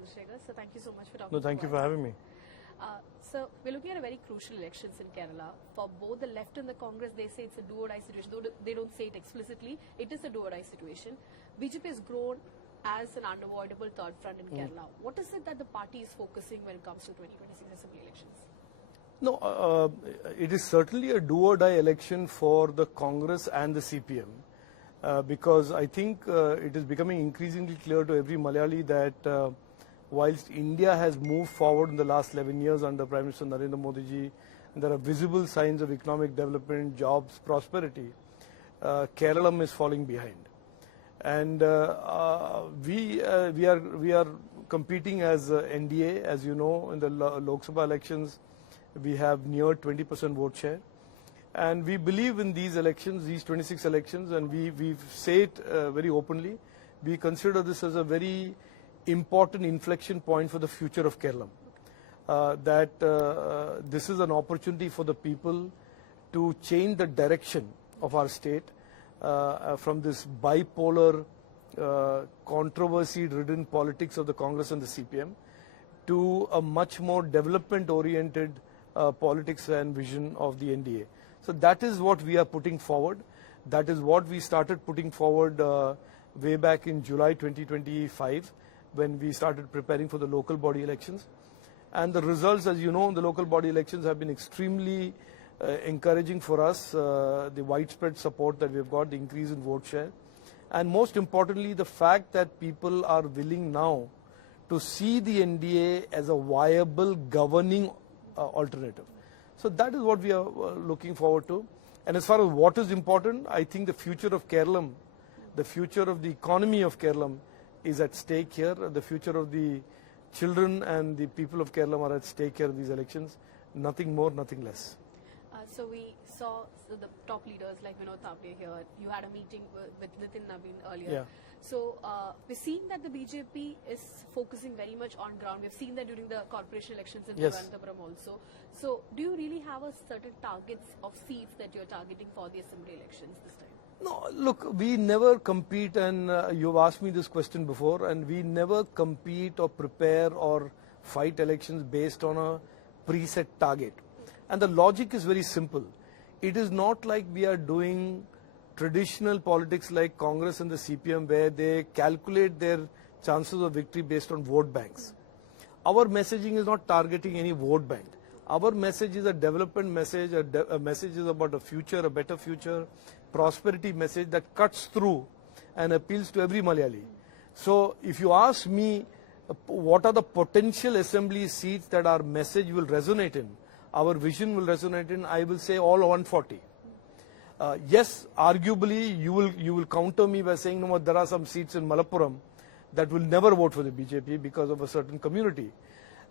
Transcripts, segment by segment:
Chandrasekhar. So thank you so much for talking. No, thank you for having me. So we're looking at a very crucial elections in Kerala. For both the left and the Congress, they say it's a do-or-die situation. Though they don't say it explicitly, it is a do-or-die situation. BJP has grown as an unavoidable third front in Kerala. What is it that the party is focusing when it comes to 2026 assembly elections? No, it is certainly a do-or-die election for the Congress and the CPM because I think it is becoming increasingly clear to every Malayali that whilst India has moved forward in the last 11 years under Prime Minister Narendra Modi ji, and there are visible signs of economic development, jobs, prosperity, Kerala is falling behind. And we are competing as NDA, as you know, in the Lok Sabha elections. We have near 20% vote share, and we believe in these elections, these 26 elections, and we say it very openly. We consider this as a very important inflection point for the future of Kerala. This is an opportunity for the people to change the direction of our state from this bipolar, controversy-ridden politics of the Congress and the CPM to a much more development-oriented politics and vision of the NDA. So that is what we are putting forward. That is what we started putting forward way back in July 2025 when we started preparing for the local body elections. And the results, as you know, in the local body elections have been extremely encouraging for us, the widespread support that we've got, the increase in vote share. And most importantly, the fact that people are willing now to see the NDA as a viable governing alternative. So that is what we are looking forward to. And as far as what is important, I think the future of Kerala, the future of the economy of Kerala is at stake here. The future of the children and the people of Kerala are at stake here in these elections. Nothing more, nothing less. So we saw the top leaders like Vinod Thapde here. You had a meeting with Nitin Nabin earlier. Yeah. So we're seeing that the BJP is focusing very much on ground. We've seen that during the corporation elections in Thiruvananthapuram also. So do you really have a certain targets of seats that you're targeting for the assembly elections this time? No, look, we never compete, and you've asked me this question before, and we never compete or prepare or fight elections based on a preset target. And the logic is very simple. It is not like we are doing traditional politics like Congress and the CPM where they calculate their chances of victory based on vote banks. Our messaging is not targeting any vote bank. Our message is a development message, a message is about a future, a better future, prosperity message that cuts through and appeals to every Malayali. So if you ask me what are the potential assembly seats that our message will resonate in, our vision will resonate in, I will say all 140. Yes, arguably you will counter me by saying, no, there are some seats in Malappuram that will never vote for the BJP because of a certain community.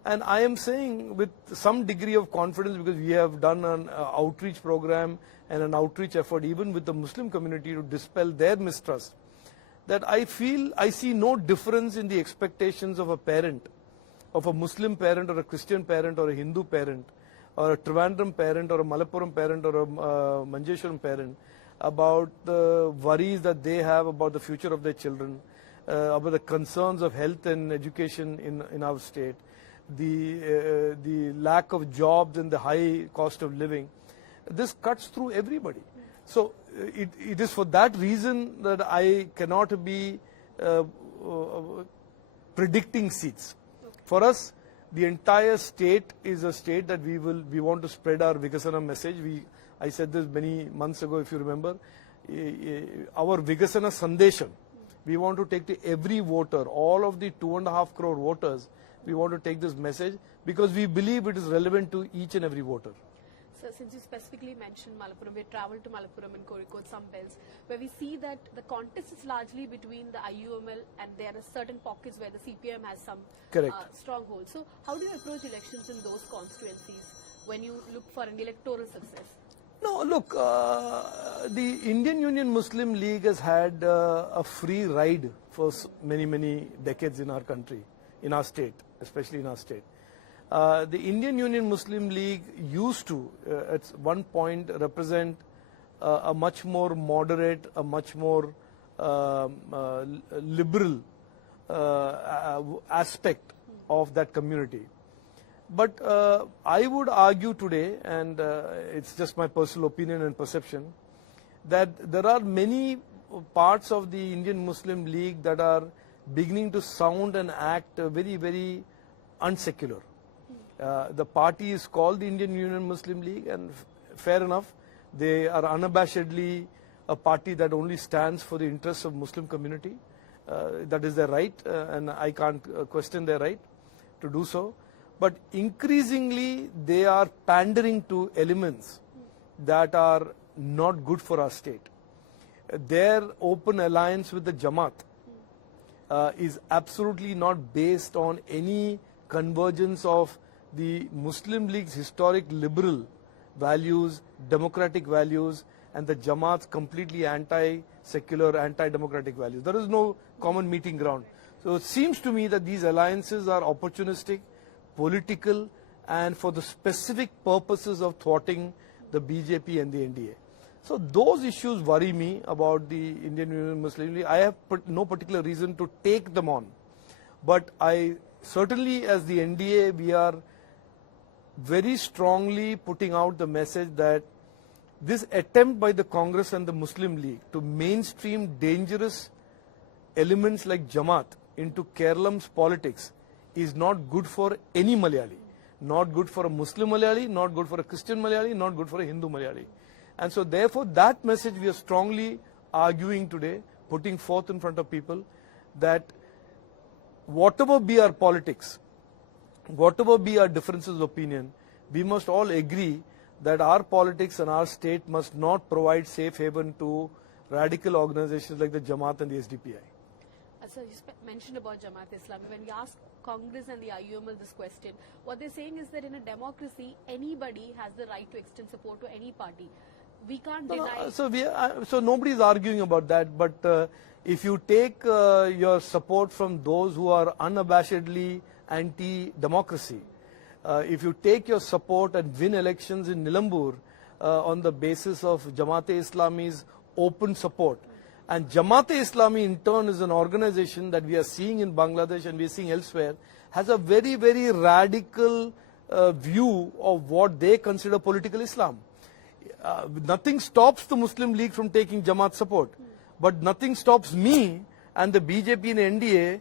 And I am saying with some degree of confidence, because we have done an outreach program and an outreach effort even with the Muslim community to dispel their mistrust, that I see no difference in the expectations of a parent, of a Muslim parent or a Christian parent or a Hindu parent, or a Trivandrum parent or a Malappuram parent or a Manjeshwaram parent, about the worries that they have about the future of their children, about the concerns of health and education in our state, the lack of jobs and the high cost of living. This cuts through everybody. So it is for that reason that I cannot be predicting seats. For us, the entire state is a state that we want to spread our Vikasana message. I said this many months ago, if you remember. Our Vikasana Sandesham, we want to take to every voter, all of the 2.5 crore voters. We want to take this message because we believe it is relevant to each and every voter. So since you specifically mentioned Malappuram, we traveled to Malappuram and Kozhikode, some belts, where we see that the contest is largely between the IUML and there are certain pockets where the CPM has some strongholds. So how do you approach elections in those constituencies when you look for an electoral success? No, look, the Indian Union Muslim League has had a free ride for many, many decades in our country, in our state, especially in our state. The Indian Union Muslim League used to, at one point, represent a much more moderate, a much more liberal aspect of that community. But I would argue today, and it's just my personal opinion and perception, that there are many parts of the Indian Muslim League that are beginning to sound and act very, very unsecular. The party is called the Indian Union Muslim League, and fair enough, they are unabashedly a party that only stands for the interests of Muslim community. That is their right, and I can't question their right to do so. But increasingly, they are pandering to elements that are not good for our state. Their open alliance with the Jamaat is absolutely not based on any convergence of the Muslim League's historic liberal values, democratic values, and the Jamaat's completely anti-secular, anti-democratic values. There is no common meeting ground. So it seems to me that these alliances are opportunistic, political, and for the specific purposes of thwarting the BJP and the NDA. So those issues worry me about the Indian Union Muslim League. I have no particular reason to take them on. But I certainly, as the NDA, we are very strongly putting out the message that this attempt by the Congress and the Muslim League to mainstream dangerous elements like Jamaat into Kerala's politics is not good for any Malayali. Not good for a Muslim Malayali, not good for a Christian Malayali, not good for a Hindu Malayali. And so therefore that message we are strongly arguing today, putting forth in front of people, that whatever be our politics, whatever be our differences of opinion, we must all agree that our politics and our state must not provide safe haven to radical organizations like the Jamaat and the SDPI. So you mentioned about Jamaat Islami. When we ask Congress and the IUML this question, what they're saying is that in a democracy, anybody has the right to extend support to any party. We can't deny. So nobody is arguing about that. But if you take your support from those who are unabashedly anti-democracy, if you take your support and win elections in Nilambur on the basis of Jamaat-e-Islami's open support, and Jamaat-e-Islami in turn is an organization that we are seeing in Bangladesh and we are seeing elsewhere, has a very, very radical view of what they consider political Islam. Nothing stops the Muslim League from taking Jamaat support, but nothing stops me and the BJP and NDA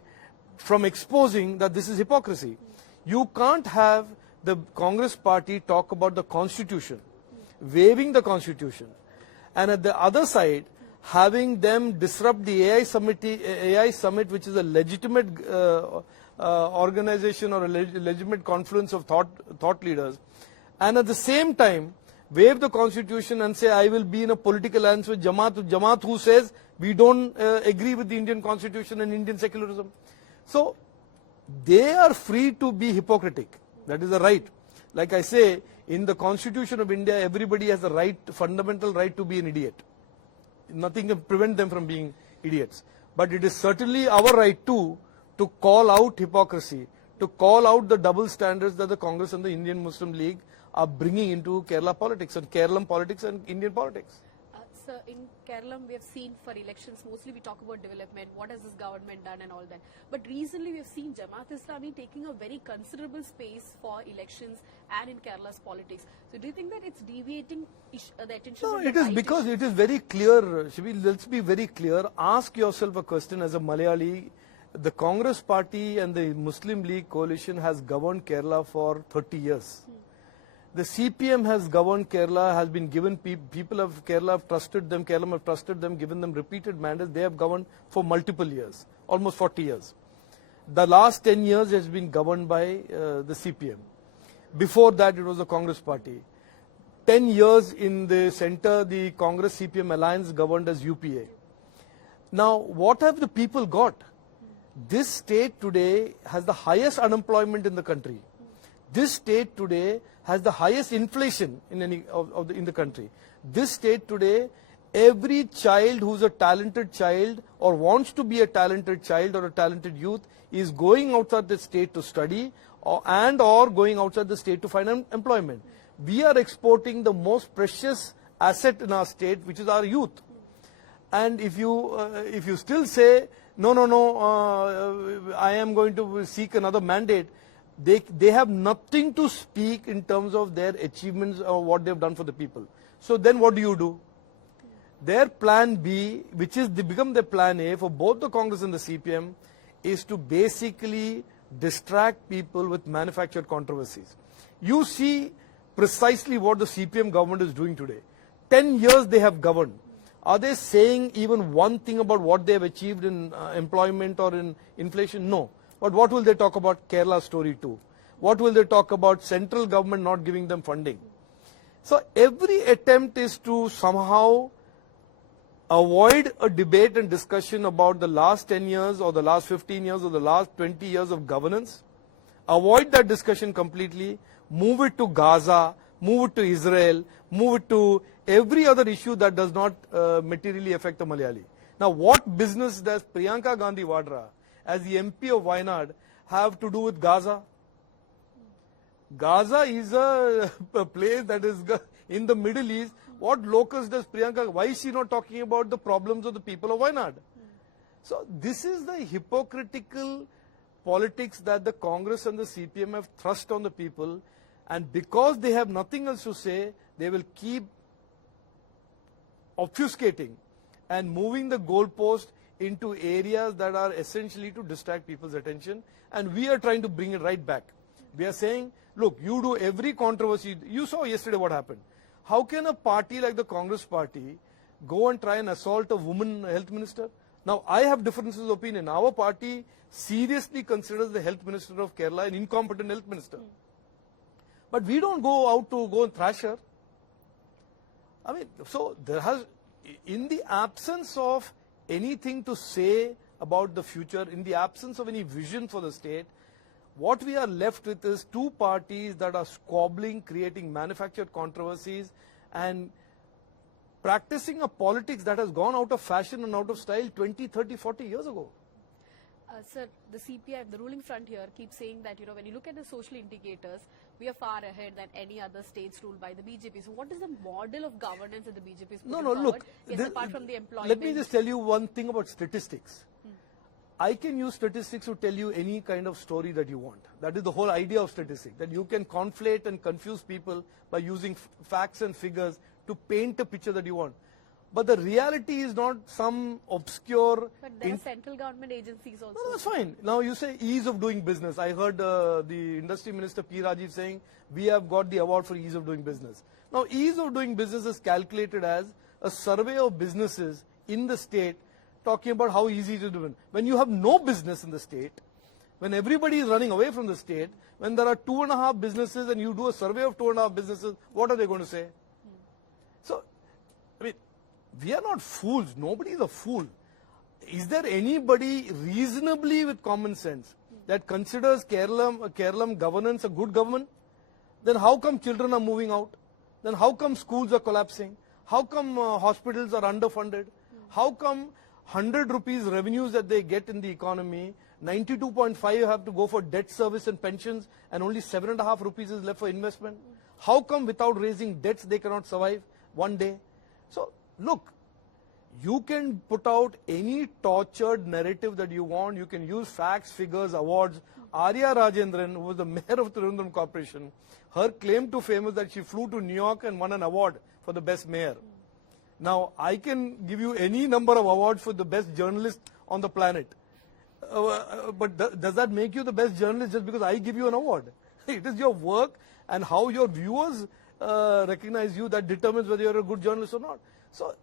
from exposing that this is hypocrisy. You can't have the Congress party talk about the constitution, waiving the constitution, and at the other side having them disrupt the AI Summit, which is a legitimate organization or a legitimate confluence of thought leaders, and at the same time waive the constitution and say I will be in a political alliance with Jamaat who says we don't agree with the Indian constitution and Indian secularism. So they are free to be hypocritic. That is the right. Like I say, in the Constitution of India, everybody has the right, fundamental right to be an idiot. Nothing can prevent them from being idiots. But it is certainly our right too to call out hypocrisy, to call out the double standards that the Congress and the Indian Muslim League are bringing into Kerala politics and Kerala politics and Indian politics. Sir, in Kerala, we have seen for elections, mostly we talk about development, what has this government done and all that. But recently we have seen Jamaat Islami taking a very considerable space for elections and in Kerala's politics. So do you think that it's deviating the attention? No, it is because it is very clear. Shivi, let's be very clear. Ask yourself a question as a Malayali. The Congress party and the Muslim League coalition has governed Kerala for 30 years. The CPM has governed Kerala, has been given, people of Kerala have trusted them, Kerala have trusted them, given them repeated mandates. They have governed for multiple years, almost 40 years. The last 10 years has been governed by the CPM. Before that, it was the Congress party. 10 years in the center, the Congress-CPM alliance governed as UPA. Now, what have the people got? This state today has the highest unemployment in the country. This state today has the highest inflation in in the country. This state today, every child who's a talented child or wants to be a talented child or a talented youth is going outside the state to study or going outside the state to find employment. We are exporting the most precious asset in our state, which is our youth. And if you still say, no, I am going to seek another mandate, they have nothing to speak in terms of their achievements or what they've done for the people. So then what do? Their plan B, which is become the plan A for both the Congress and the CPM, is to basically distract people with manufactured controversies. You see precisely what the CPM government is doing today. 10 years they have governed. Are they saying even one thing about what they have achieved in employment or in inflation? No. But what will they talk about? Kerala story too. What will they talk about? Central government not giving them funding. So every attempt is to somehow avoid a debate and discussion about the last 10 years or the last 15 years or the last 20 years of governance. Avoid that discussion completely. Move it to Gaza, move it to Israel, move it to every other issue that does not materially affect the Malayali. Now, what business does Priyanka Gandhi Vadra, as the MP of Wayanad, have to do with Gaza? Gaza is a place that is in the Middle East. What locus does Priyanka, why is she not talking about the problems of the people of Wayanad? So this is the hypocritical politics that the Congress and the CPM have thrust on the people, and because they have nothing else to say, they will keep obfuscating and moving the goalpost into areas that are essentially to distract people's attention, and we are trying to bring it right back. We are saying, look, you do every controversy. You saw yesterday what happened. How can a party like the Congress party go and try and assault a woman health minister? Now, I have differences of opinion. Our party seriously considers the health minister of Kerala an incompetent health minister. But we don't go out to go and thrash her. I mean, so there has, in the absence of anything to say about the future, in the absence of any vision for the state, what we are left with is two parties that are squabbling, creating manufactured controversies, and practicing a politics that has gone out of fashion and out of style 20, 30, 40 years ago. Sir, the CPI, the ruling front here, keeps saying that, when you look at the social indicators, we are far ahead than any other states ruled by the BJP. So what is the model of governance that the BJP is putting forward? Look. Yes, apart from the employment. Let me just tell you one thing about statistics. I can use statistics to tell you any kind of story that you want. That is the whole idea of statistics, that you can conflate and confuse people by using facts and figures to paint a picture that you want. But the reality is not some obscure... But there are central government agencies also. No, that's fine. Now you say ease of doing business. I heard the industry minister P. Rajiv saying, we have got the award for ease of doing business. Now ease of doing business is calculated as a survey of businesses in the state talking about how easy it is to do. When you have no business in the state, when everybody is running away from the state, when there are 2.5 businesses and you do a survey of 2.5 businesses, what are they going to say? So, I mean, we are not fools. Nobody is a fool. Is there anybody reasonably with common sense that considers Kerala governance a good government? Then how come children are moving out? Then how come schools are collapsing? How come hospitals are underfunded? How come 100 rupees revenues that they get in the economy, 92.5 have to go for debt service and pensions, and only 7.5 rupees is left for investment? How come without raising debts they cannot survive one day? So, look, you can put out any tortured narrative that you want. You can use facts, figures, awards. Arya Rajendran, who was the mayor of Trivandrum Corporation, her claim to fame is that she flew to New York and won an award for the best mayor. Now, I can give you any number of awards for the best journalist on the planet. But does that make you the best journalist just because I give you an award? It is your work and how your viewers recognize you that determines whether you're a good journalist or not. So,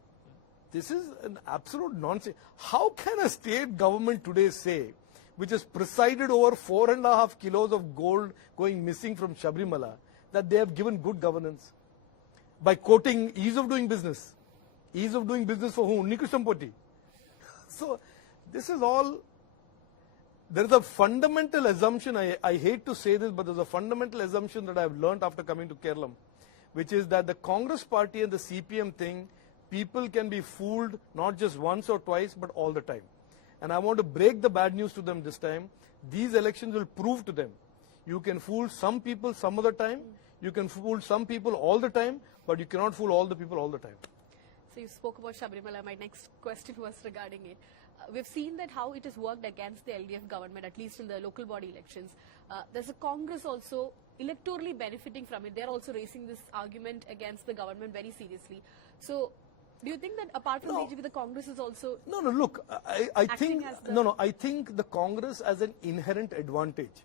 this is an absolute nonsense. How can a state government today say, which has presided over 4.5 kilos of gold going missing from Sabrimala, that they have given good governance? By quoting ease of doing business. Ease of doing business for whom? Nikusampoti. So, this is all... There is a fundamental assumption, I hate to say this, but there's a fundamental assumption that I've learned after coming to Kerala, which is that the Congress party and the CPM thing, people can be fooled not just once or twice, but all the time. And I want to break the bad news to them this time. These elections will prove to them. You can fool some people some other time, you can fool some people all the time, but you cannot fool all the people all the time. So you spoke about Sabrimala. My next question was regarding it. We've seen that how it has worked against the LDF government, at least in the local body elections. there's a Congress also electorally benefiting from it. They're also raising this argument against the government very seriously. So, do you think that apart from BJP, the Congress is also look, I think I think the Congress has an inherent advantage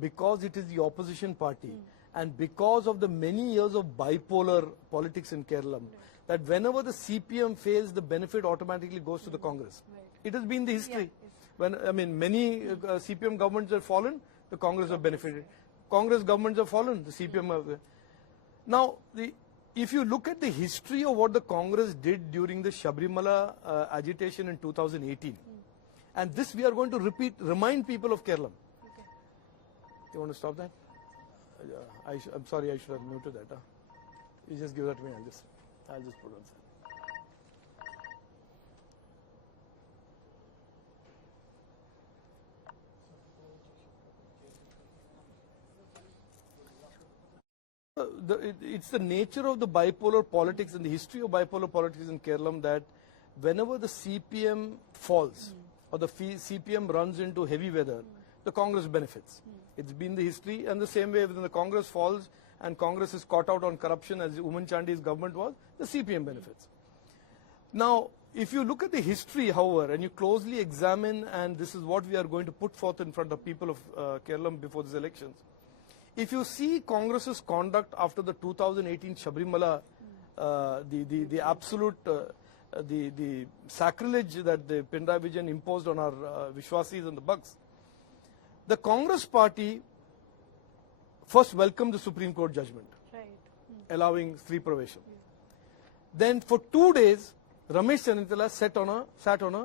because it is the opposition party and because of the many years of bipolar politics in Kerala, that whenever the CPM fails, the benefit automatically goes to the Congress. It has been the history. When many CPM governments have fallen, the Congress have benefited. Congress governments have fallen, the CPM have. Now, if you look at the history of what the Congress did during the Sabrimala agitation in 2018, and this we are going to remind people of Kerala. Okay. You want to stop that? I'm sorry, I should have muted that. You just give that to me. I'll just put on. It's the nature of the bipolar politics and the history of bipolar politics in Kerala that whenever the CPM falls or the CPM runs into heavy weather, the Congress benefits. It's been the history, and the same way when the Congress falls and Congress is caught out on corruption as Uman Chandy's government was, the CPM benefits. Now, if you look at the history, however, and you closely examine, and this is what we are going to put forth in front of people of Kerala before these elections, if you see Congress's conduct after the 2018 Sabrimala, the absolute, the sacrilege that the Pinarayi Vijayan imposed on our Vishwasis and the Bucks, the Congress party first welcomed the Supreme Court judgment, allowing free pravesham. Then for 2 days, Ramesh Chanitala sat on a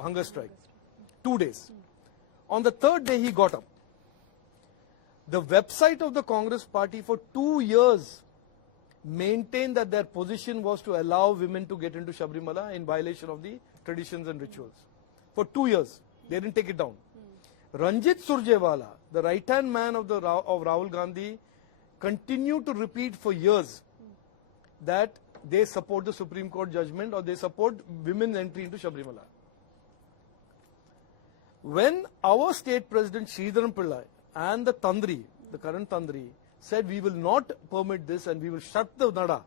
hunger strike. 2 days. On the third day, he got up. The website of the Congress party for 2 years maintained that their position was to allow women to get into Sabrimala in violation of the traditions and rituals. For 2 years, they didn't take it down. Ranjit Surjewala, the right-hand man of Rahul Gandhi, continued to repeat for years that they support the Supreme Court judgment or they support women's entry into Sabrimala. When our state president Sridharan Pillai and the Tandri, the current Tandri, said we will not permit this and we will shut the Nada,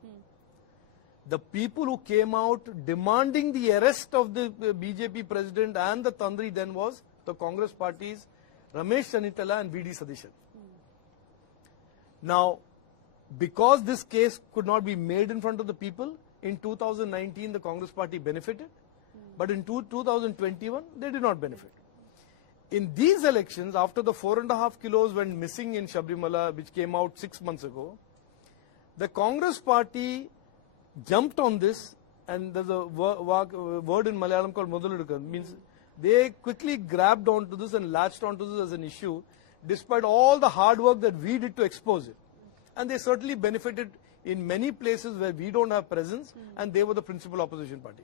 the people who came out demanding the arrest of the BJP president and the Tandri then was the Congress parties Ramesh Chanitala and V.D. Sadishan. Now, because this case could not be made in front of the people, in 2019 the Congress party benefited, but in 2021 they did not benefit. In these elections, after the 4.5 kilos went missing in Sabrimala, which came out 6 months ago, the Congress party jumped on this, and there's a word in Malayalam called Mudaludukkan, means they quickly grabbed onto this and latched onto this as an issue, despite all the hard work that we did to expose it. And they certainly benefited in many places where we don't have presence, and they were the principal opposition party.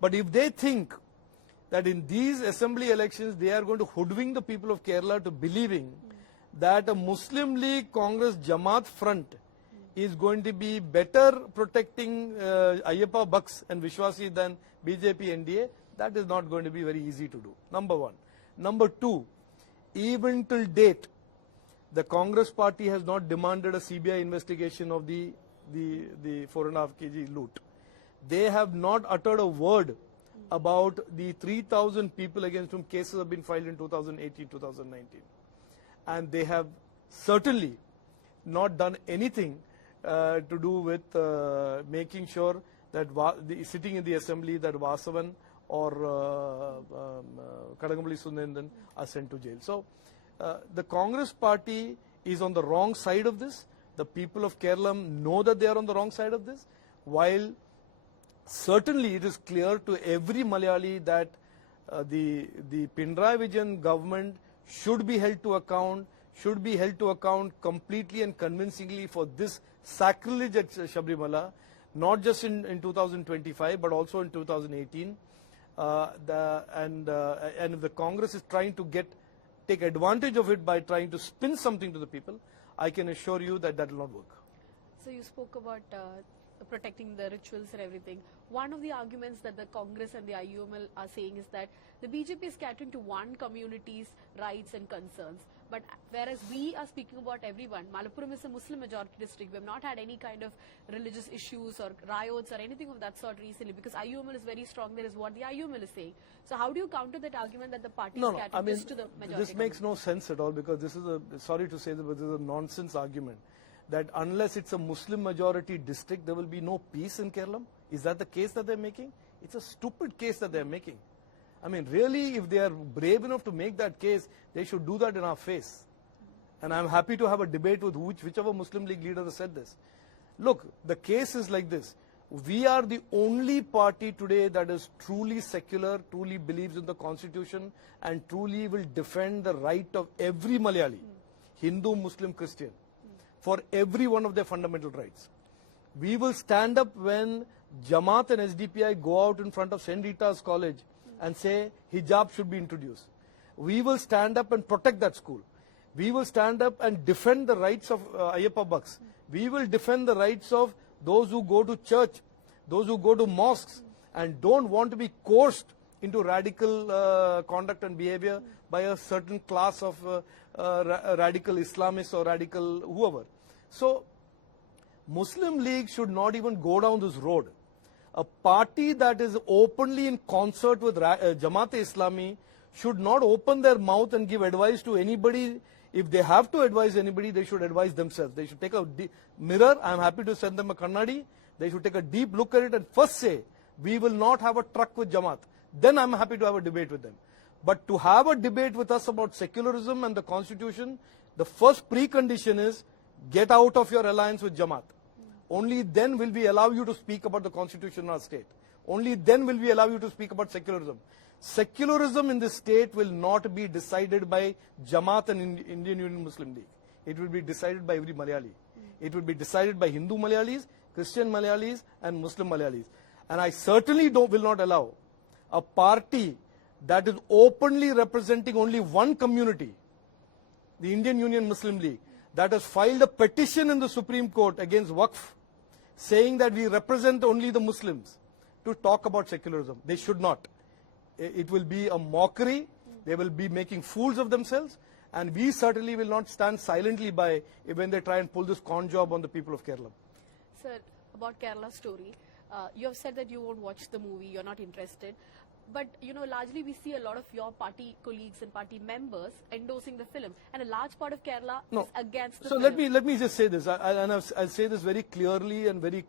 But if they think that in these assembly elections they are going to hoodwink the people of Kerala to believing that a Muslim League Congress Jamaat front is going to be better protecting Ayyappa Bucks and Vishwasi than BJP NDA, that is not going to be very easy to do. Number one. Number two, even till date, the Congress party has not demanded a CBI investigation of the 4.5 kg loot. They have not uttered a word about the 3,000 people against whom cases have been filed in 2018, 2019. And they have certainly not done anything to do with making sure that sitting in the assembly that Vasavan or Kadagambali Sunendan are sent to jail. So the Congress party is on the wrong side of this. The people of Kerala know that they are on the wrong side of this, while certainly it is clear to every Malayali that the Pinarayi Vijayan government should be held to account completely and convincingly for this sacrilege at Sabrimala, not just in 2025 but also in 2018. And if the Congress is trying to take advantage of it by trying to spin something to the people, I can assure you that that will not work. So you spoke about protecting the rituals and everything. One of the arguments that the Congress and the IUML are saying is that the BJP is catering to one community's rights and concerns, But whereas we are speaking about everyone, Malappuram is a Muslim majority district. We have not had any kind of religious issues or riots or anything of that sort recently, because IUML is very strong. There is what the IUML is saying. So how do you counter that argument that the party is catering just to the majority? This makes no sense at all, because this is sorry to say this, but this is a nonsense argument. That unless it's a Muslim majority district, there will be no peace in Kerala. Is that the case that they're making? It's a stupid case that they're making. I mean, really, if they are brave enough to make that case, they should do that in our face. And I'm happy to have a debate with whichever Muslim League leader has said this. Look, the case is like this. We are the only party today that is truly secular, truly believes in the constitution, and truly will defend the right of every Malayali, Hindu, Muslim, Christian, for every one of their fundamental rights. We will stand up when Jamaat and SDPI go out in front of St. Rita's College and say hijab should be introduced. We will stand up and protect that school. We will stand up and defend the rights of Ayyappa Bhaks. We will defend the rights of those who go to church, those who go to mosques and don't want to be coerced into radical conduct and behavior by a certain class of radical Islamists or radical whoever. So, Muslim League should not even go down this road. A party that is openly in concert with Jamaat-e-Islami should not open their mouth and give advice to anybody. If they have to advise anybody, they should advise themselves. They should take a mirror. I'm happy to send them a kannadi. They should take a deep look at it and first say, we will not have a truck with Jamaat. Then I'm happy to have a debate with them. But to have a debate with us about secularism and the constitution, the first precondition is get out of your alliance with Jamaat. Only then will we allow you to speak about the constitution in our state. Only then will we allow you to speak about secularism. Secularism in this state will not be decided by Jamaat and Indian Union Muslim League. It will be decided by every Malayali. It will be decided by Hindu Malayalis, Christian Malayalis, and Muslim Malayalis. And I certainly will not allow a party that is openly representing only one community, the Indian Union Muslim League, that has filed a petition in the Supreme Court against Waqf, saying that we represent only the Muslims, to talk about secularism. They should not. It will be a mockery. They will be making fools of themselves. And we certainly will not stand silently by when they try and pull this con job on the people of Kerala. Sir, about Kerala story, you have said that you won't watch the movie, you're not interested. But, you know, largely we see a lot of your party colleagues and party members endorsing the film. And a large part of Kerala is against the film. So let me just say this, and I'll say this very clearly and very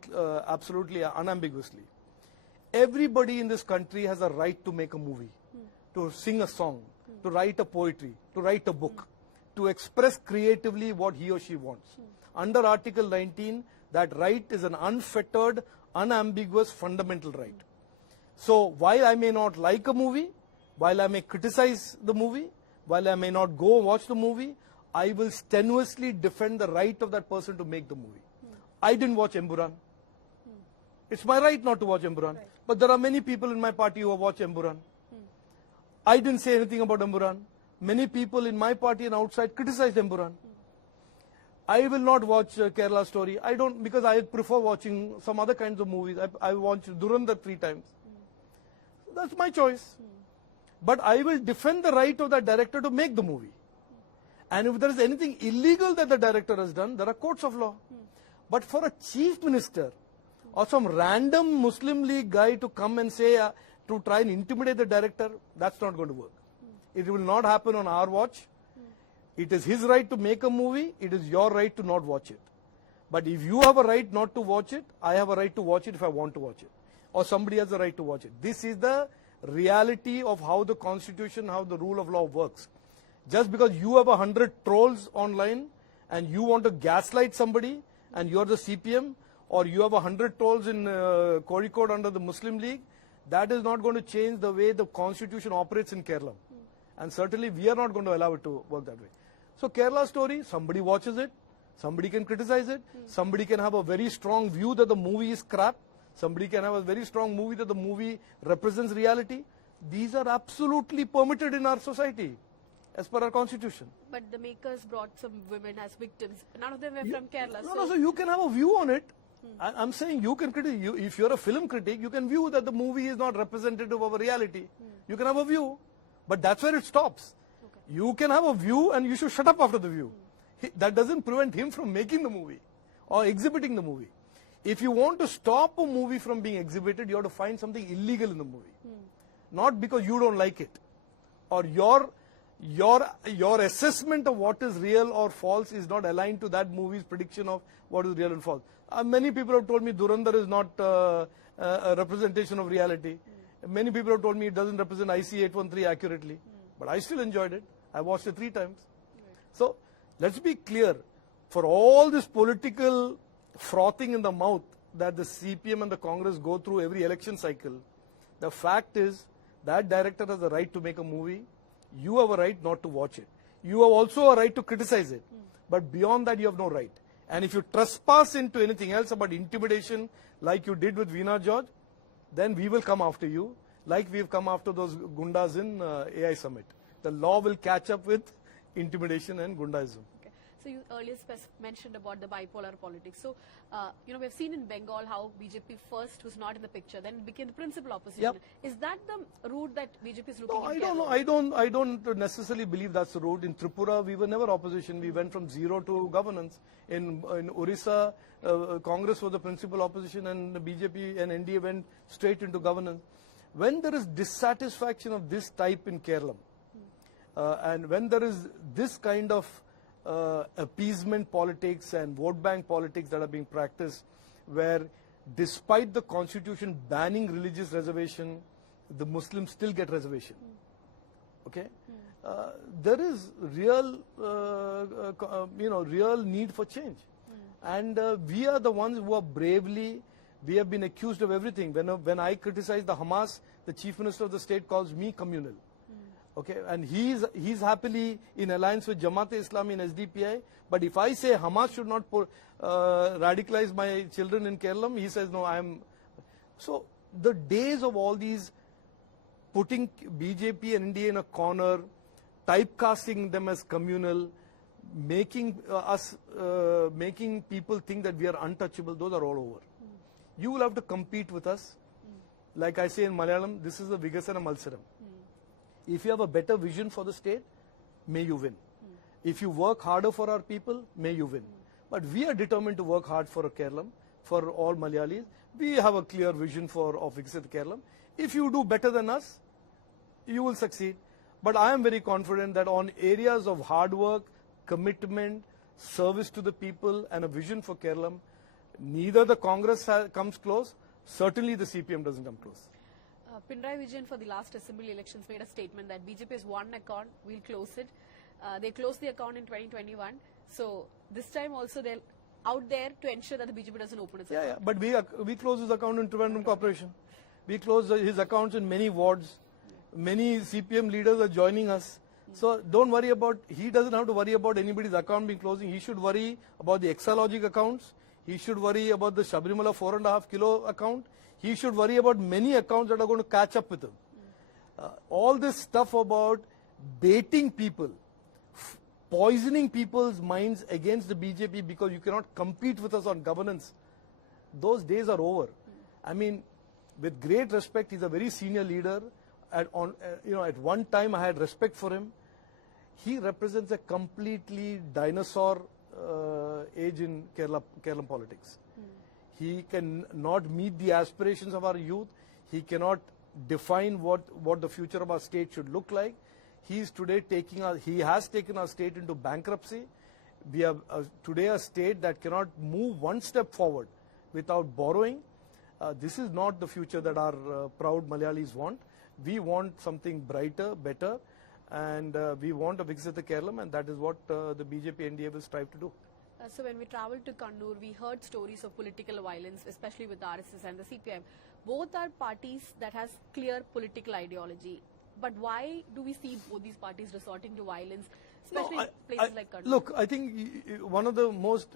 absolutely unambiguously. Everybody in this country has a right to make a movie, to sing a song, to write a poetry, to write a book, to express creatively what he or she wants. Under Article 19, that right is an unfettered, unambiguous, fundamental right. So while I may not like a movie, while I may criticize the movie, while I may not go watch the movie, I will strenuously defend the right of that person to make the movie. I didn't watch Emburan. It's my right not to watch Emburan. Right. But there are many people in my party who have watched Emburan. I didn't say anything about Emburan. Many people in my party and outside criticized Emburan. I will not watch Kerala Story. I don't, because I prefer watching some other kinds of movies. I watched Durandar 3 times. That's my choice. But I will defend the right of that director to make the movie. And if there is anything illegal that the director has done, there are courts of law. But for a chief minister or some random Muslim League guy to come and say, to try and intimidate the director, that's not going to work. It will not happen on our watch. It is his right to make a movie. It is your right to not watch it. But if you have a right not to watch it, I have a right to watch it if I want to watch it. Or somebody has a right to watch it. This is the reality of how the constitution, how the rule of law works. Just because you have 100 trolls online and you want to gaslight somebody and you're the CPM, or you have 100 trolls in Kozhikode under the Muslim League, that is not going to change the way the constitution operates in Kerala. And certainly we are not going to allow it to work that way. So Kerala Story, somebody watches it, somebody can criticize it, somebody can have a very strong view that the movie is crap, somebody can have a very strong movie that the movie represents reality. These are absolutely permitted in our society as per our constitution. But the makers brought some women as victims. None of them were from Kerala. So you can have a view on it. I'm saying you can criticize. If you're a film critic, you can view that the movie is not representative of a reality. You can have a view. But that's where it stops. Okay. You can have a view and you should shut up after the view. That doesn't prevent him from making the movie or exhibiting the movie. If you want to stop a movie from being exhibited, you have to find something illegal in the movie. Not because you don't like it, or your assessment of what is real or false is not aligned to that movie's prediction of what is real and false. Many people have told me Durandar is not a representation of reality. Many people have told me it doesn't represent IC 813 accurately. But I still enjoyed it. I watched it 3 times. So let's be clear. For all this political frothing in the mouth that the CPM and the Congress go through every election cycle, the fact is that director has a right to make a movie. You have a right not to watch it. You have also a right to criticize it. But beyond that, you have no right. And if you trespass into anything else about intimidation, like you did with Veena George, then we will come after you, like we have come after those gundas in AI Summit. The law will catch up with intimidation and gundaism. Okay. So you earlier mentioned about the bipolar politics. So, we've seen in Bengal how BJP first was not in the picture, then became the principal opposition. Yep. Is that the route that BJP is looking No, at? I don't know. I don't necessarily believe that's the route. In Tripura, we were never opposition. We went from zero to governance. In Orissa, Congress was the principal opposition, and the BJP and NDA went straight into governance. When there is dissatisfaction of this type in Kerala, and when there is this kind of appeasement politics and vote bank politics that are being practiced, where despite the constitution banning religious reservation, the Muslims still get reservation. Okay, there is real, real need for change, and we are the ones who are bravely. We have been accused of everything. When I criticize the Hamas, the chief minister of the state calls me communal. Okay, and he's happily in alliance with Jamaat-e-Islami and SDPI. But if I say Hamas should not radicalize my children in Kerala, he says no. So the days of all these putting BJP and NDA in a corner, typecasting them as communal, making people think that we are untouchable, those are all over. You will have to compete with us. Like I say in Malayalam, this is the Vigasana Malsaram. If you have a better vision for the state, may you win. If you work harder for our people, may you win. But we are determined to work hard for Kerala, for all Malayalis. We have a clear vision of Viksit Kerala. If you do better than us, you will succeed. But I am very confident that on areas of hard work, commitment, service to the people, and a vision for Kerala, neither the Congress comes close, certainly the CPM doesn't come close. Pinarayi Vijayan for the last assembly elections made a statement that BJP has one account, we'll close it. They closed the account in 2021. So this time also they're out there to ensure that the BJP doesn't open its account. Yeah, but we closed his account in Trivandrum Corporation. We closed his accounts in many wards. Many CPM leaders are joining us. So don't worry about, he doesn't have to worry about anybody's account being closing. He should worry about the Exalogic accounts. He should worry about the Sabrimala 4.5 kilo account. He should worry about many accounts that are going to catch up with him. All this stuff about baiting people, poisoning people's minds against the BJP because you cannot compete with us on governance, those days are over. I mean, with great respect, he's a very senior leader. At one time I had respect for him. He represents a completely dinosaur age in Kerala politics. He can not meet the aspirations of our youth. He cannot define what the future of our state should look like. He has taken our state into bankruptcy. We have today a state that cannot move one step forward without borrowing. This is not the future that our proud Malayalis want. We want something brighter, better, and we want a Viksit Kerala, and that is what the BJP NDA will strive to do. So when we traveled to Kannur, we heard stories of political violence, especially with the RSS and the CPM. Both are parties that has clear political ideology. But why do we see both these parties resorting to violence, especially in places like Kannur? Look, I think one of the most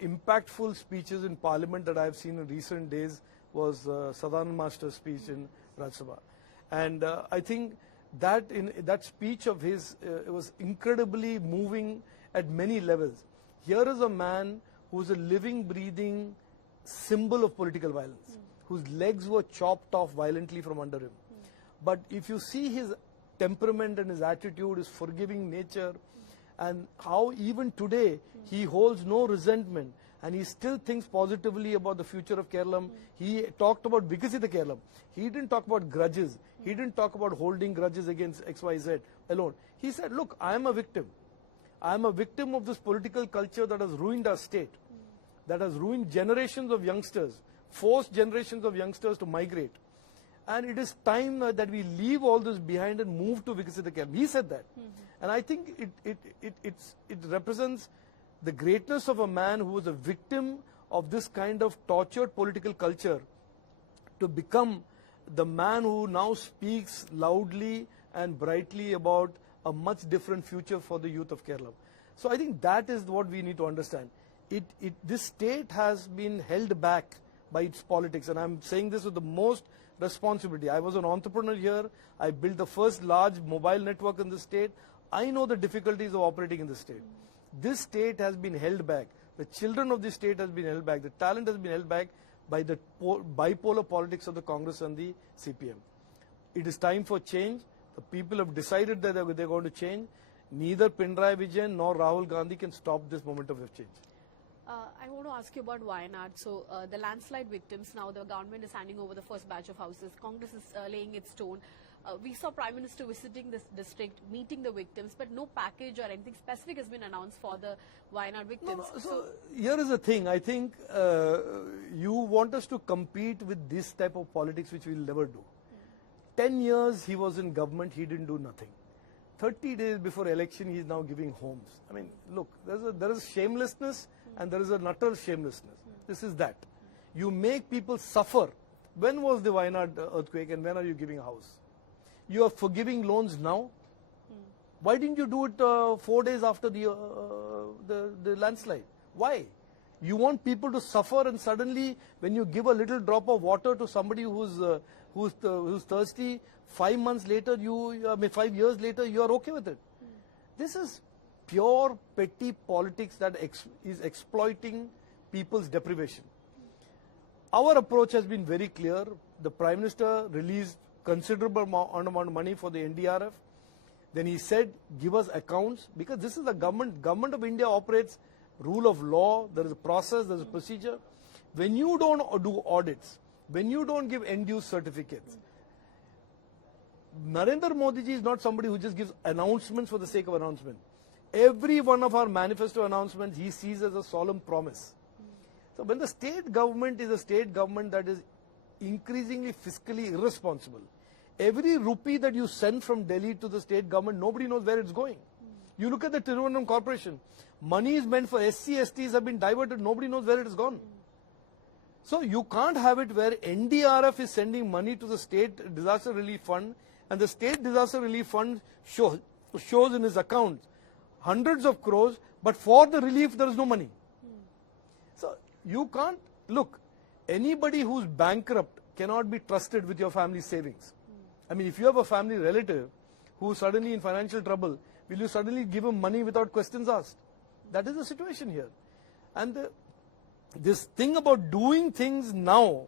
impactful speeches in Parliament that I have seen in recent days was Sadanand Master's speech in Rajya Sabha. And I think that that speech of his was incredibly moving at many levels. Here is a man who is a living, breathing symbol of political violence, whose legs were chopped off violently from under him. But if you see his temperament and his attitude, his forgiving nature, and how even today he holds no resentment and he still thinks positively about the future of Kerala. He talked about Vikasita Kerala. He didn't talk about grudges. He didn't talk about holding grudges against XYZ alone. He said, look, I am a victim. I am a victim of this political culture that has ruined our state, that has ruined generations of youngsters, forced generations of youngsters to migrate. And it is time that we leave all this behind and move to Vikasita Kerala. He said that. And I think it represents the greatness of a man who was a victim of this kind of tortured political culture to become the man who now speaks loudly and brightly about a much different future for the youth of Kerala. So I think that is what we need to understand. This state has been held back by its politics, and I'm saying this with the most responsibility. I was an entrepreneur here. I built the first large mobile network in the state. I know the difficulties of operating in the state. This state has been held back. The children of this state has been held back. The talent has been held back by the bipolar politics of the Congress and the CPM. It is time for change. The people have decided that they're going to change. Neither Pinarayi Vijayan nor Rahul Gandhi can stop this momentum of change. I want to ask you about Wayanad. So the landslide victims, now the government is handing over the first batch of houses. Congress is laying its stone. We saw Prime Minister visiting this district, meeting the victims, but no package or anything specific has been announced for the Wayanad victims. No. So here is the thing. I think you want us to compete with this type of politics, which we'll never do. 10 years he was in government, he didn't do nothing. 30 days before election, he is now giving homes. I mean, look, there is shamelessness and there is an utter shamelessness. This is that. You make people suffer. When was the Wayanad earthquake and when are you giving a house? You are forgiving loans now. Why didn't you do it 4 days after the landslide? Why? You want people to suffer, and suddenly when you give a little drop of water to somebody who's thirsty, 5 months later, 5 years later, you are okay with it. This is pure petty politics that is exploiting people's deprivation. Our approach has been very clear. The Prime Minister released considerable amount of money for the NDRF. Then he said, give us accounts, because this is the government. Government of India operates rule of law. There is a process, there is a procedure. When you don't do audits, when you don't give end-use certificates, Narendra Modi ji is not somebody who just gives announcements for the sake of announcement. Every one of our manifesto announcements he sees as a solemn promise. So when the state government is a state government that is increasingly fiscally irresponsible, every rupee that you send from Delhi to the state government, nobody knows where it's going. You look at the Tirunelveli Corporation, money is meant for SC, STs have been diverted, nobody knows where it has gone. So you can't have it where NDRF is sending money to the state disaster relief fund, and the state disaster relief fund shows in his account hundreds of crores, but for the relief there is no money. So you can't, look, anybody who's bankrupt cannot be trusted with your family savings. I mean, if you have a family relative who is suddenly in financial trouble, will you suddenly give him money without questions asked? That is the situation here. And this thing about doing things now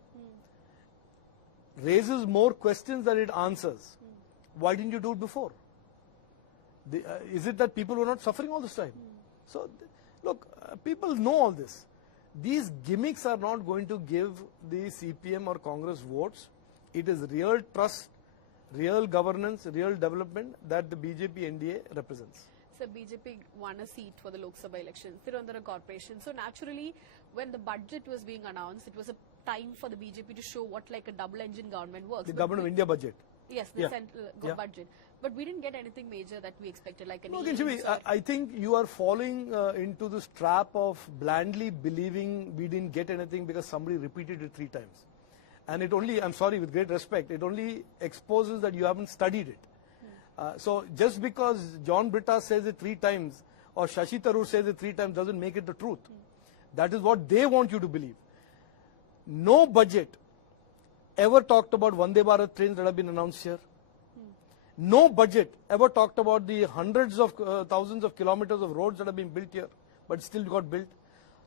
raises more questions than it answers. Why didn't you do it before? Is it that people were not suffering all this time? So, look, people know all this. These gimmicks are not going to give the CPM or Congress votes. It is real trust, real governance, real development that the BJP NDA represents. So BJP won a seat for the Lok Sabha elections, Tirunelveli Corporation. So naturally, when the budget was being announced, it was a time for the BJP to show what like a double-engine government works. The Government of India budget. Yes, the central budget. But we didn't get anything major that we expected, like an I think you are falling into this trap of blandly believing we didn't get anything because somebody repeated it 3 times. And it only, I'm sorry, with great respect, it only exposes that you haven't studied it. So just because John Britta says it 3 times or Shashi Tharoor says it 3 times doesn't make it the truth. That is what they want you to believe. No budget ever talked about Vande Bharat trains that have been announced here. No budget ever talked about the hundreds of thousands of kilometers of roads that have been built here, but still got built.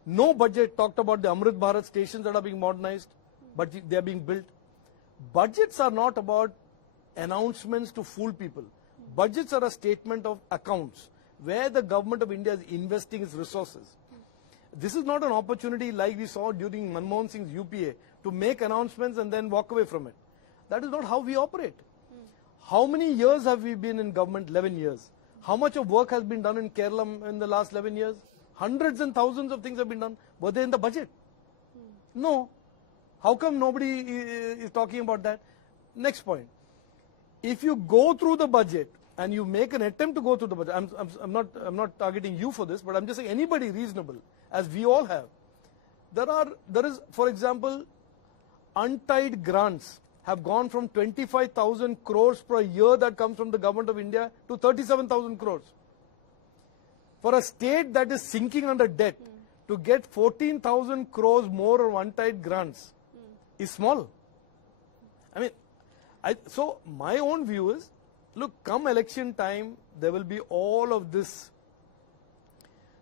No budget talked about the Amrit Bharat stations that are being modernized, but they are being built. Budgets are not about announcements to fool people. Budgets are a statement of accounts where the government of India is investing its resources. This is not an opportunity like we saw during Manmohan Singh's UPA to make announcements and then walk away from it. That is not how we operate. How many years have we been in government? 11 years. How much of work has been done in Kerala in the last 11 years? Hundreds and thousands of things have been done. Were they in the budget? No. How come nobody is talking about that? Next point. If you go through the budget and you make an attempt to go through the budget, I'm not targeting you for this, but I'm just saying anybody reasonable, as we all have. There is, for example, untied grants have gone from 25,000 crores per year that comes from the government of India to 37,000 crores. For a state that is sinking under debt, to get 14,000 crores more of untied grants is small. I mean, so my own view is, look, come election time, there will be all of this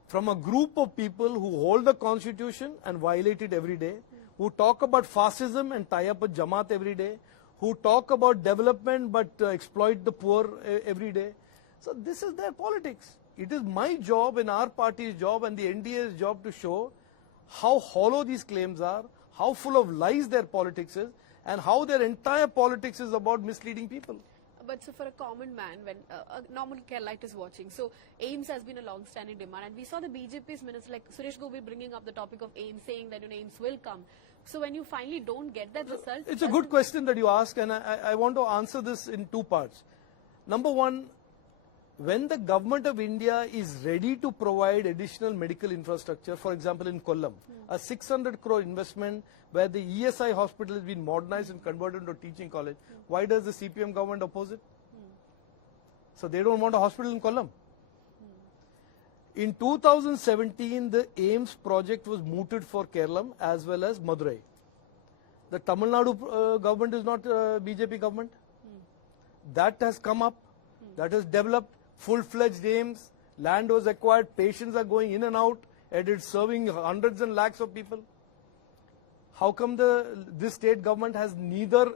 from a group of people who hold the constitution and violate it every day, who talk about fascism and tie up a Jamaat every day, who talk about development but exploit the poor every day. So this is their politics. It is my job and our party's job and the NDA's job to show how hollow these claims are, how full of lies their politics is, and how their entire politics is about misleading people. But so for a common man, when a normal Keralite is watching, so AIMS has been a long-standing demand, and we saw the BJP's minister like Suresh Gopi bringing up the topic of AIMS, saying that AIMS will come. So when you finally don't get that result... It's a good question that you ask, and I want to answer this in two parts. Number one, when the government of India is ready to provide additional medical infrastructure, for example in Kollam, a 600 crore investment where the ESI hospital has been modernized and converted into a teaching college, why does the CPM government oppose it? So they don't want a hospital in Kollam. In 2017, the AIMS project was mooted for Kerala as well as Madurai. The Tamil Nadu government is not BJP government. That has come up, that has developed, full-fledged AIMS, land was acquired, patients are going in and out, and it's serving hundreds and lakhs of people. How come this state government has neither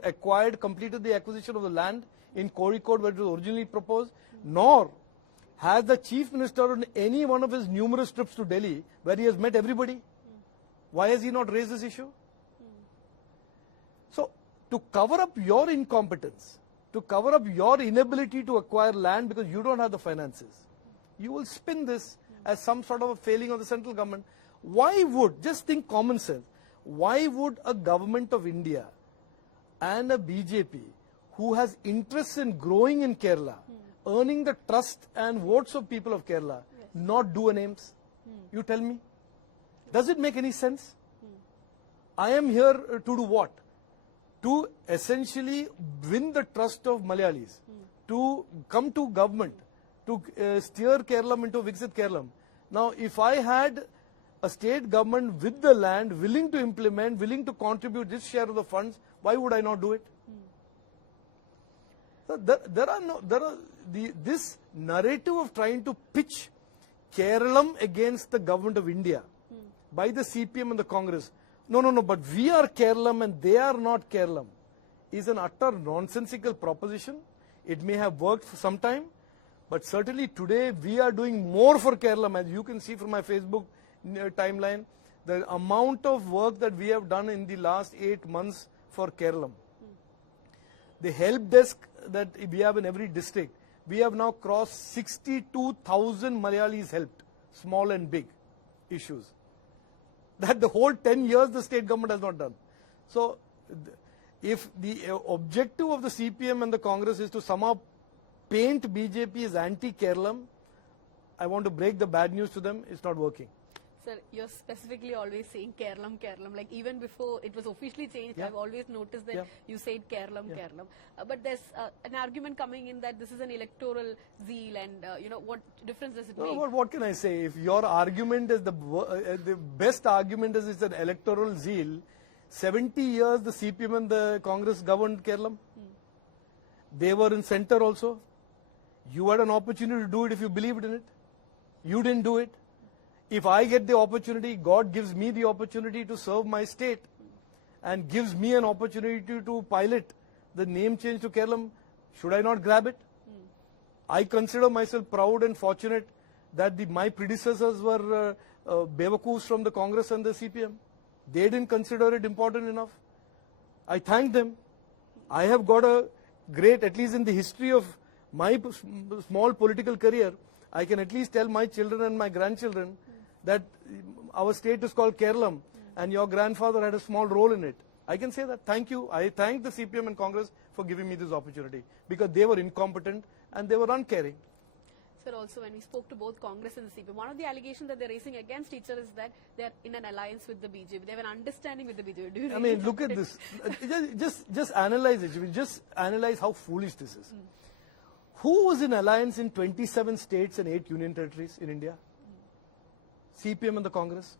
completed the acquisition of the land in Kozhikode where it was originally proposed, nor has the chief minister on any one of his numerous trips to Delhi where he has met everybody? Why has he not raised this issue? So, to cover up your incompetence, to cover up your inability to acquire land because you don't have the finances, you will spin this as some sort of a failing of the central government. Why would, just think common sense, why would a government of India and a BJP who has interests in growing in Kerala, earning the trust and votes of people of Kerala, not do an AIMS? You tell me. Does it make any sense? I am here to do what? To essentially win the trust of Malayalis, to come to government, to steer Kerala into Viksit Kerala. Now, if I had a state government with the land, willing to implement, willing to contribute this share of the funds, why would I not do it? So this narrative of trying to pitch Kerala against the government of India by the CPM and the Congress, no, but we are Kerala and they are not Kerala, is an utter nonsensical proposition. It may have worked for some time, but certainly today we are doing more for Kerala. As you can see from my Facebook timeline, the amount of work that we have done in the last 8 months for Kerala. The help desk that we have in every district, we have now crossed 62,000 Malayalis helped, small and big issues. That the whole 10 years the state government has not done. So, if the objective of the CPM and the Congress is to somehow paint BJP as anti-Kerala, I want to break the bad news to them, it's not working. Sir, you're specifically always saying Kerala. Like even before it was officially changed, I've always noticed that you said Kerala. But there's an argument coming in that this is an electoral zeal and, what difference does it make? Well, what can I say? If your argument is the best argument is it's an electoral zeal, 70 years the CPM and the Congress governed Kerala. They were in center also. You had an opportunity to do it if you believed in it. You didn't do it. If I get the opportunity, God gives me the opportunity to serve my state and gives me an opportunity to pilot the name change to Kerala, should I not grab it? I consider myself proud and fortunate that my predecessors were bevakoos from the Congress and the CPM. They didn't consider it important enough. I thank them. I have got a great, at least in the history of my small political career, I can at least tell my children and my grandchildren that our state is called Kerala and your grandfather had a small role in it. I can say that. Thank you. I thank the CPM and Congress for giving me this opportunity because they were incompetent and they were uncaring. Sir, also when we spoke to both Congress and the CPM, one of the allegations that they're raising against each other is that they're in an alliance with the BJP. They have an understanding with the BJP. Do you really look at this. Just analyze it. Just analyze how foolish this is. Who was in alliance in 27 states and 8 union territories in India? CPM and the Congress.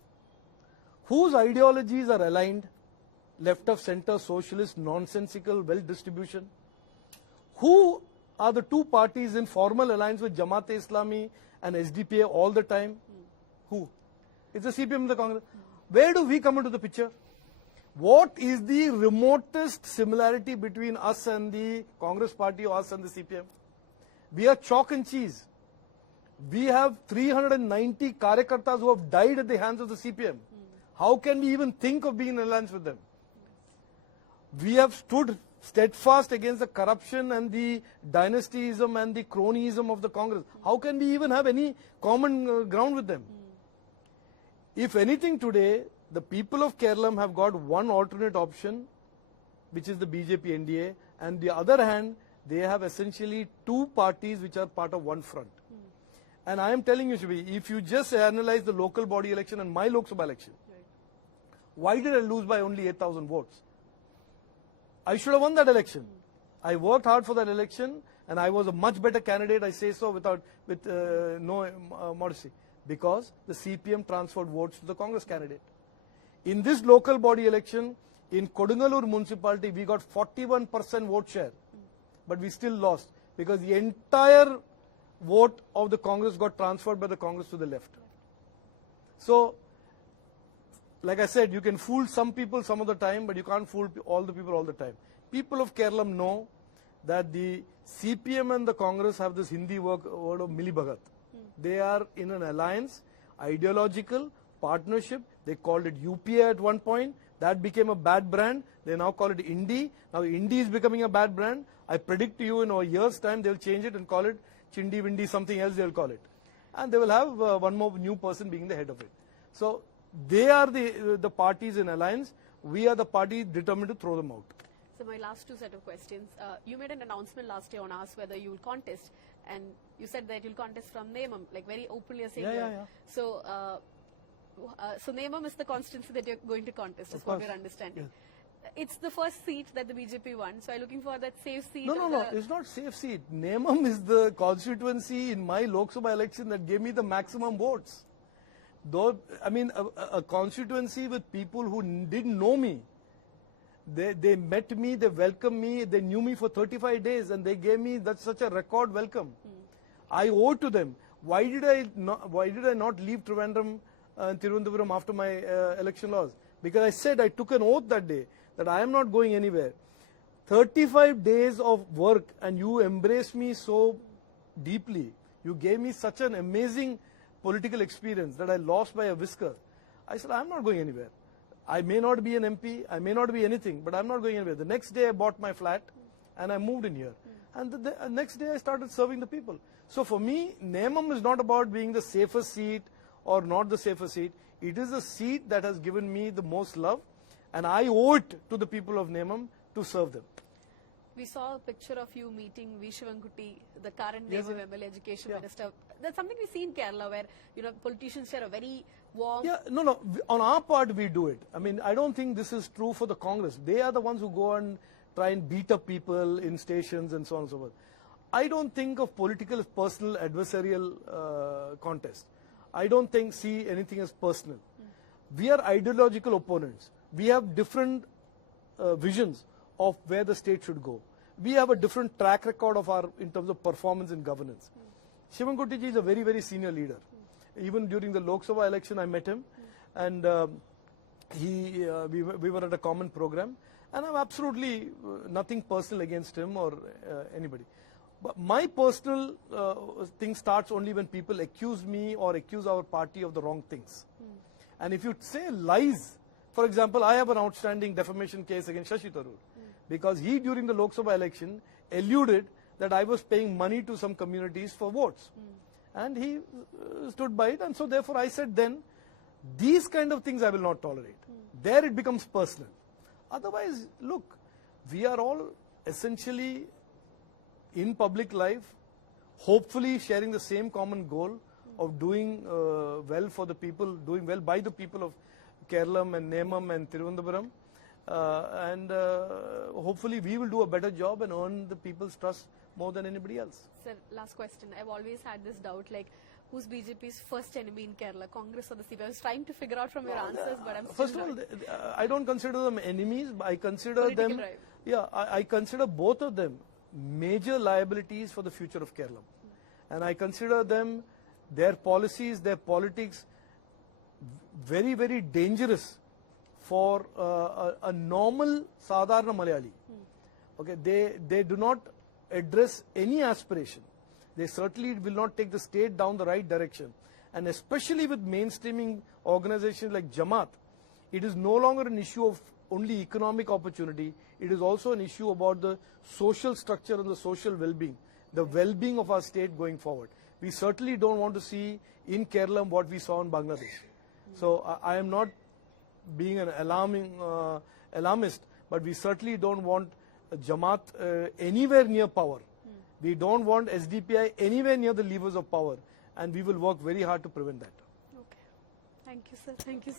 Whose ideologies are aligned? Left of center, socialist, nonsensical, wealth distribution. Who are the two parties in formal alliance with Jamaat-e-Islami and SDPA all the time? Who? It's the CPM and the Congress. Where do we come into the picture? What is the remotest similarity between us and the Congress party or us and the CPM? We are chalk and cheese. We have 390 Karyakartas who have died at the hands of the CPM. How can we even think of being in alliance with them? We have stood steadfast against the corruption and the dynastyism and the cronyism of the Congress. How can we even have any common ground with them? If anything today, the people of Kerala have got one alternate option, which is the BJP NDA, and the other hand, they have essentially two parties which are part of one front. And I am telling you, Shibi, if you just analyze the local body election and my Lok Sabha election, why did I lose by only 8,000 votes? I should have won that election. I worked hard for that election and I was a much better candidate, I say so with no modesty, because the CPM transferred votes to the Congress candidate. In this local body election, in Kodungalur municipality, we got 41% vote share, but we still lost because the entire vote of the Congress got transferred by the Congress to the left. So, like I said, you can fool some people some of the time, but you can't fool all the people all the time. People of Kerala know that the CPM and the Congress have this Hindi word of Mili Bhagat. They are in an alliance, ideological, partnership. They called it UPA at one point. That became a bad brand. They now call it Indi. Now Indi is becoming a bad brand. I predict to you in a year's time they'll change it and call it Chindi Vindi, something else they'll call it. And they will have one more new person being the head of it. So they are the parties in alliance. We are the party determined to throw them out. So my last two set of questions. You made an announcement last year on us whether you will contest, and you said that you'll contest from Nemam, like very openly saying. Yeah. So, so Nemam is the constituency that you're going to contest, is what we're understanding. Yeah. It's the first seat that the BJP won, so I'm looking for that safe seat. No, it's not safe seat. Nemam is the constituency in my Lok Sabha election that gave me the maximum votes. Though, I mean, a constituency with people who didn't know me. They met me, they welcomed me, they knew me for 35 days and they gave me such a record welcome. I owe to them. Why did I not leave Trivandrum and Tirunelveli after my election loss? Because I said, I took an oath that day that I am not going anywhere. 35 days of work and you embraced me so deeply. You gave me such an amazing political experience that I lost by a whisker. I said, I am not going anywhere. I may not be an MP, I may not be anything, but I'm not going anywhere. The next day I bought my flat and I moved in here. And the next day I started serving the people. So for me, Nemam is not about being the safest seat or not the safest seat. It is a seat that has given me the most love and I owe it to the people of Nemam to serve them. We saw a picture of you meeting V. Shivankuti, the current Nemam MLA Education Minister. That's something we see in Kerala where, politicians share a very warm... Yeah, no. On our part, we do it. I mean, I don't think this is true for the Congress. They are the ones who go and try and beat up people in stations and so on and so forth. I don't think of political as personal adversarial contest. I don't see anything as personal. We are ideological opponents. We have different visions of where the state should go. We have a different track record in terms of performance and governance. Shivankuti ji is a very, very senior leader. Even during the Lok Sabha election, I met him, and we were at a common program, and I have absolutely nothing personal against him or anybody. But my personal thing starts only when people accuse me or accuse our party of the wrong things. And if you say lies, for example, I have an outstanding defamation case against Shashi Tharoor because he, during the Lok Sabha election, alluded that I was paying money to some communities for votes. And he stood by it, and so therefore I said then, these kind of things I will not tolerate. There it becomes personal. Otherwise, look, we are all essentially in public life, hopefully sharing the same common goal of doing well for the people, doing well by the people of Kerala and Nemam and Thiruvananthapuram. And hopefully we will do a better job and earn the people's trust more than anybody else. Sir, last question. I've always had this doubt, like, who's BJP's first enemy in Kerala, Congress or the CPI? I was trying to figure out from your answers, but I'm still First of all, I don't consider them enemies. I consider Political them, rival. yeah, I consider both of them major liabilities for the future of Kerala. And I consider them, their policies, their politics, very, very dangerous for a normal Sadharana Malayali. Okay, they do not address any aspiration. They certainly will not take the state down the right direction. And especially with mainstreaming organizations like Jamaat, it is no longer an issue of only economic opportunity. It is also an issue about the social structure and the social well-being, the well-being of our state going forward. We certainly don't want to see in Kerala what we saw in Bangladesh. So I am not being an alarmist, but we certainly don't want Jamaat anywhere near power. We don't want SDPI anywhere near the levers of power, and we will work very hard to prevent that. Okay. Thank you, sir. Thank you so much.